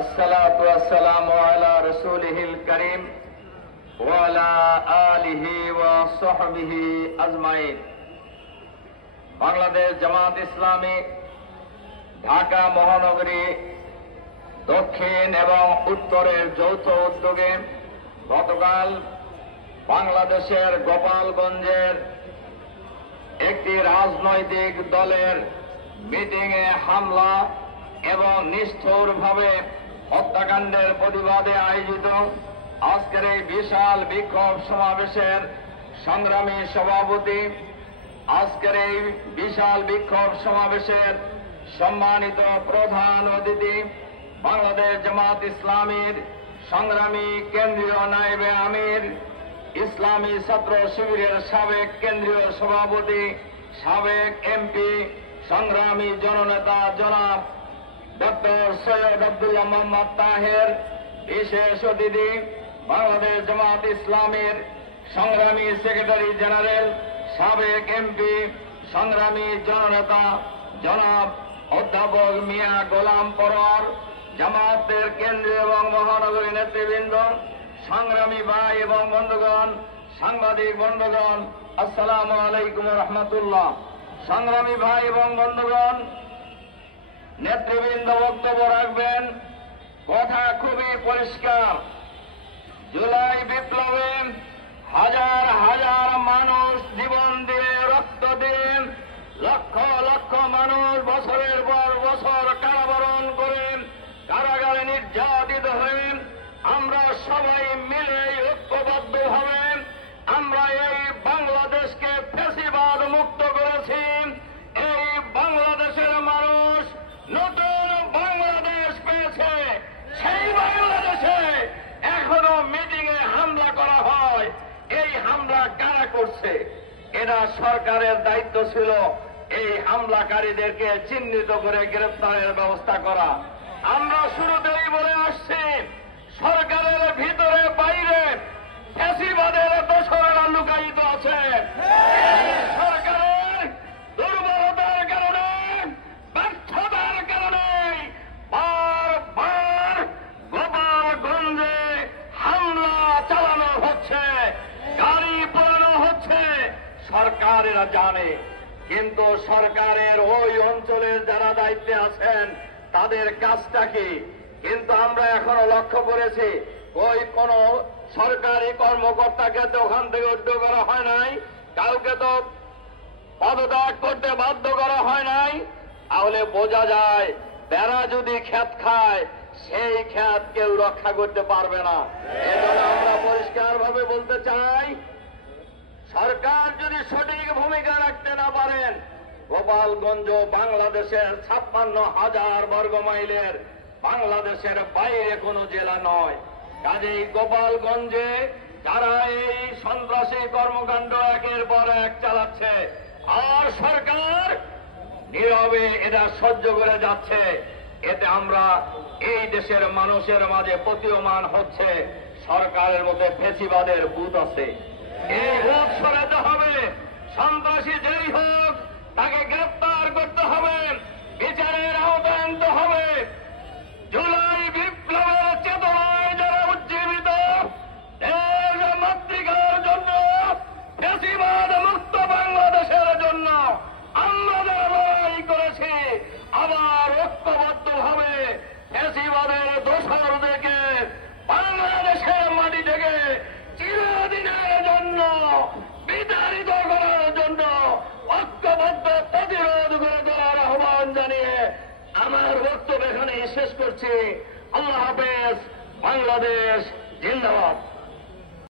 আসসালাতু ওয়াসসালামু আলা রাসূলিহিল কারীম ওয়া আলা আলিহি ওয়া সাহবিহি আজমাইন। বাংলাদেশ জামাত ইসলামী ঢাকা মহানগরী দক্ষিণ এবং উত্তরের যৌথ উদ্যোগে গতকাল বাংলাদেশের গোপালগঞ্জের একটি রাজনৈতিক দলের মিটিংয়ে হামলা এবং নিষ্ঠুরভাবে হত্যাকাণ্ডের প্রতিবাদে আয়োজিত আজকের এই বিশাল বিক্ষোভ সমাবেশের সংগ্রামী সভাপতি, আজকের এই বিশাল বিক্ষোভ সমাবেশের সম্মানিত প্রধান অতিথি, বাংলাদেশ জামাত ইসলামীর সংগ্রামী কেন্দ্রীয় নায়েবে আমির, ইসলামী ছাত্র শিবিরের সাবেক কেন্দ্রীয় সভাপতি, সাবেক এমপি, সংগ্রামী জননেতা জনাব ডক্টর সৈয়দ আব্দুল্লাহ মোহাম্মদ তাহের, বিশেষ অতিথি বাংলাদেশ জামাত ইসলামীর সংগ্রামী সেক্রেটারি জেনারেল, সাবেক এমপি, সংগ্রামী জননেতা জনাব অধ্যাপক মিয়া গোলাম পরোয়ার, জামাতের কেন্দ্রীয় এবং মহানগরী নেতৃবৃন্দ, সংগ্রামী ভাই এবং বন্ধুগণ, সাংবাদিক বন্ধুগণ, আসসালামু আলাইকুম রহমতুল্লাহ। সংগ্রামী ভাই এবং বন্ধুগণ, নেতৃবৃন্দ বক্তব্য রাখবেন। কথা খুবই পরিষ্কার। জুলাই বিপ্লবে হাজার হাজার মানুষ জীবন দিয়ে, রক্ত দিয়ে, লক্ষ লক্ষ মানুষ বছরের পর বছর কারাবরণ করে কারাগারে নির্যাতিত হয়ে আমরা সবাই মিলে ঐক্যবদ্ধভাবে আমরা এই বাংলাদেশকে ফ্যাসিবাদ মুক্ত করেছি। এই বাংলাদেশের মানুষ নতুন বাংলাদেশ পেয়েছে। সেই বাংলাদেশে এখনো মিটিংয়ে হামলা করা হয়। এই হামলা কারা করছে? এরা সরকারের দায়িত্ব ছিল এই হামলাকারীদেরকে চিহ্নিত করে গ্রেফতারের ব্যবস্থা করা। আমরা শুরুতেই বলে আসছি, সরকারের ভিতরে বাইরে ফ্যাসিবাদের দোসরেরা লুকায়িত আছে। সরকারের দুর্বলতার কারণে, ব্যর্থতার কারণে বারবার গোপালগঞ্জে হামলা চালানো হচ্ছে, গাড়ি পোড়ানো হচ্ছে। সরকারেরা জানে, কিন্তু সরকারের ওই অঞ্চলের যারা দায়িত্বে আছেন তাদের কাজটা কি? কিন্তু আমরা এখনো লক্ষ্য করেছি, ওই কোন সরকারি কর্মকর্তাকে তো ওখান থেকে উদ্যোগ করা হয় নাই, কাউকে তো পদত্যাগ করতে বাধ্য করা হয় নাই। তাহলে বোঝা যায়, বেড়া যদি ক্ষেত খায় সেই ক্ষেত কেউ রক্ষা করতে পারবে না। এজন্য আমরা পরিষ্কারভাবে বলতে চাই, সরকার যদি সঠিক ভূমিকা রাখতে না পারেন, গোপালগঞ্জ বাংলাদেশের 56,000 বর্গ মাইলের বাংলাদেশের বাইরে কোনো জেলা নয়। কাজেই গোপালগঞ্জে যারা এই সন্ত্রাসী কর্মকাণ্ড একের পর এক চালাচ্ছে আর সরকার নীরবে এটা সহ্য করে যাচ্ছে, এতে আমরা এই দেশের মানুষের মাঝে প্রতীয়মান হচ্ছে সরকারের মধ্যে ফ্যাসিবাদের ভূত আছে। এই ভূত সরাতে হবে। সন্ত্রাসী যেই হোক তাকে গ্রেফতার করতে হবে, বিচারের আওতায় আনতে হবে। জুলাই বিপ্লবের চেতনায় যারা উজ্জীবিত, দেশ মাতৃকার জন্য, ফ্যাসিবাদ মুক্ত বাংলাদেশের জন্য আমরা যারা লড়াই করেছি, আবার ঐক্যবদ্ধভাবে ফ্যাসিবাদের দোসরদেরকে বাংলাদেশের মাটি থেকে চিরদিনের জন্য বিতাড়িত করার জন্য ঐক্যবদ্ধ প্রতিরোধ করে দেওয়ার আহ্বান জানিয়ে আমার বক্তব্য এখানে শেষ করছি। আল্লাহ হাফেজ। বাংলাদেশ জিন্দাবাদ।